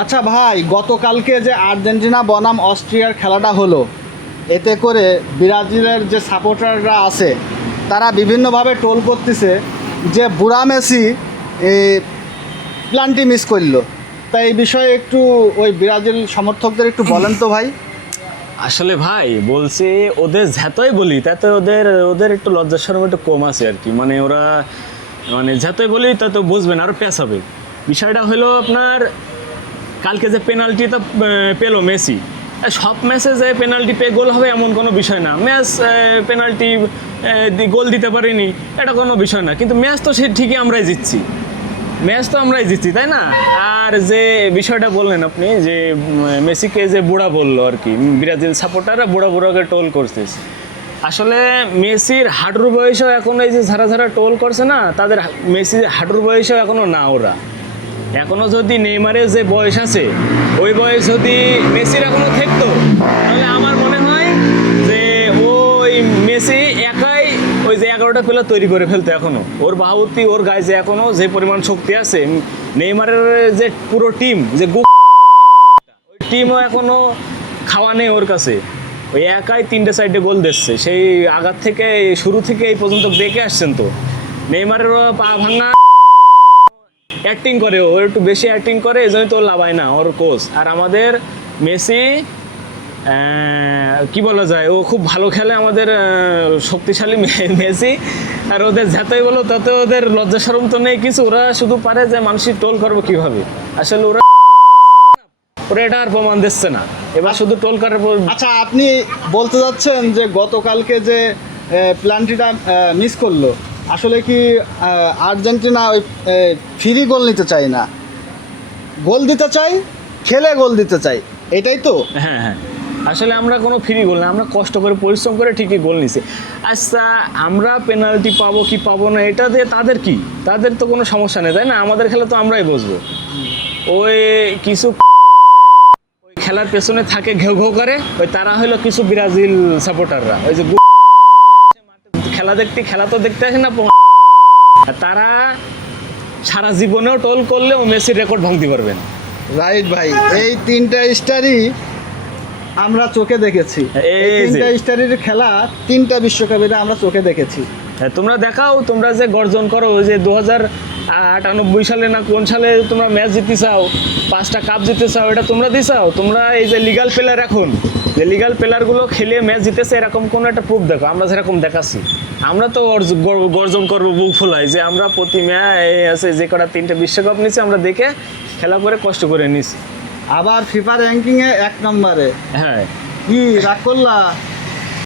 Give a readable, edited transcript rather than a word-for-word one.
আচ্ছা ভাই, গতকালকে যে আর্জেন্টিনা বনাম অস্ট্রিয়ার খেলাটা হলো, এতে করে ব্রাজিলের যে সাপোর্টাররা আছে তারা বিভিন্নভাবে টোল করতেছে যে বুড়া মেসি প্ল্যানটি মিস করলো। তাই এই বিষয়ে একটু ওই ব্রাজিল সমর্থকদের একটু বলেন তো ভাই। আসলে ভাই বলছি, ওদের যতই বলি তাতে ওদের ওদের একটু লজ্জা শরম একটু কম আছে আর কি। মানে ওরা মানে যতই বলি তত বুঝবেন, আরও প্যাস হবে। বিষয়টা হলো আপনার, কালকে যে পেনাল্টিটা পেলো মেসি, সব ম্যাচে যে পেনাল্টি পেয়ে গোল হবে এমন কোনো বিষয় না। ম্যাচ পেনাল্টি গোল দিতে পারিনি এটা কোনো বিষয় না, কিন্তু ম্যাচ তো সে ঠিকই আমরাই জিতছি, ম্যাচ তো আমরাই জিতছি, তাই না? আর যে বিষয়টা বললেন আপনি যে মেসিকে যে বুড়া বললো আর কি, ব্রাজিল সাপোর্টাররা বুড়া বুড়াকে টোল করছে। আসলে মেসির হাঁটুর বয়সেও এখন এই যে ঝাড়া ঝাড়া টোল করছে না, তাদের মেসির হাঁটুর বয়সেও এখনও না ওরা। এখনও যদি নেইমারের যে বয়স আছে ওই বয়স যদি মেসির এখনও থাকতো, তাহলে আমার মনে হয় যে ওই মেসি একাই ওই যে 11টা প্লেয়ার তৈরি করে ফেলতো এখনও। ওর বাহুতি, ওর গায়ে যে এখনও যে পরিমাণ শক্তি আছে, নেইমারের যে পুরো টিম, যে ওই টিমও এখনও খাওয়া নেই ওর কাছে। ওই একাই 3টে 4টে গোল দিচ্ছে, সেই আগার থেকে শুরু থেকে এই পর্যন্ত দেখে আসছেন। তো নেইমারেরও পা ভাঙা, অ্যাক্টিং করে, ও একটু বেশি অ্যাক্টিং করে, এই জন্যই তো লাভায় না ওর কোচ। আর আমাদের মেসি কি বলা যায়, ও খুব ভালো খেলে, আমাদের শক্তিশালী মেসি। আর ওদের যতই বলো তত ওদের লজ্জা শরম তো নেই কিছু, ওরা শুধু পারে যে মানুষই টোল করবে কিভাবে। আসলে ওরা এটা আর প্রমাণ দিচ্ছে না, এবার শুধু টোল করে। আচ্ছা, আপনি বলতে যাচ্ছেন যে গতকালকে যে প্ল্যানটিটা মিস করলো, আসলে কি আর্জেন্টিনা ওই ফ্রি গোল নিতে চায় না, গোল দিতে চাই, খেলে গোল দিতে চাই, এটাই তো? হ্যাঁ হ্যাঁ, আসলে আমরা কোনো ফ্রি গোল না, আমরা কষ্ট করে পরিশ্রম করে ঠিকই গোল নিছি। আচ্ছা, আমরা পেনাল্টি পাবো কি পাবো না এটা দিয়ে তাদের কি, তাদের তো কোনো সমস্যা নেই, তাই না? আমাদের খেলা তো আমরাই বসবো। ওই কিছু ওই খেলার পেছনে থাকে ঘেউ ঘেউ করে, ওই তারা হলো কিছু ব্রাজিল সাপোর্টাররা, ওই যে খেলা দেখতে, খেলা তো দেখতে আসে না, তারা সারা জীবনেও টোল করলেও মেসির রেকর্ড ভাঙতে পারবেন। রাইট ভাই, এই 3টা স্টারই আমরা চোখে দেখেছি। এই 3টা স্টারের খেলা 3টা বিশ্বকাপে আমরা চোখে দেখেছি। তোমরা দেখাও, তোমরা যে গর্জন করো যে 2098 সালে না কোন সালে তোমরা ম্যাচ জিতে চাও, 5টা কাপ জিতে চাও, এটা তোমরা দিছাও। তোমরা এই যে লিগাল প্লেয়ার, এখন যে লিগাল প্লেয়ারগুলো খেলে ম্যাচ জিতেছে, এরকম কোনো একটা প্রুফ দেখো। আমরা যেরকম দেখাচ্ছি, আমরা তো গর্জন করবো বুক ফোলাই যে আমরা প্রতি ম্যাচ আছে যে কটা 3টে বিশ্বকাপ নিচ্ছি, আমরা দেখে খেলা করে কষ্ট করে নিছি। আবার ফিফা র্যাঙ্কিংয়ে 1 নম্বরে। হ্যাঁ, কি রাগ করলা?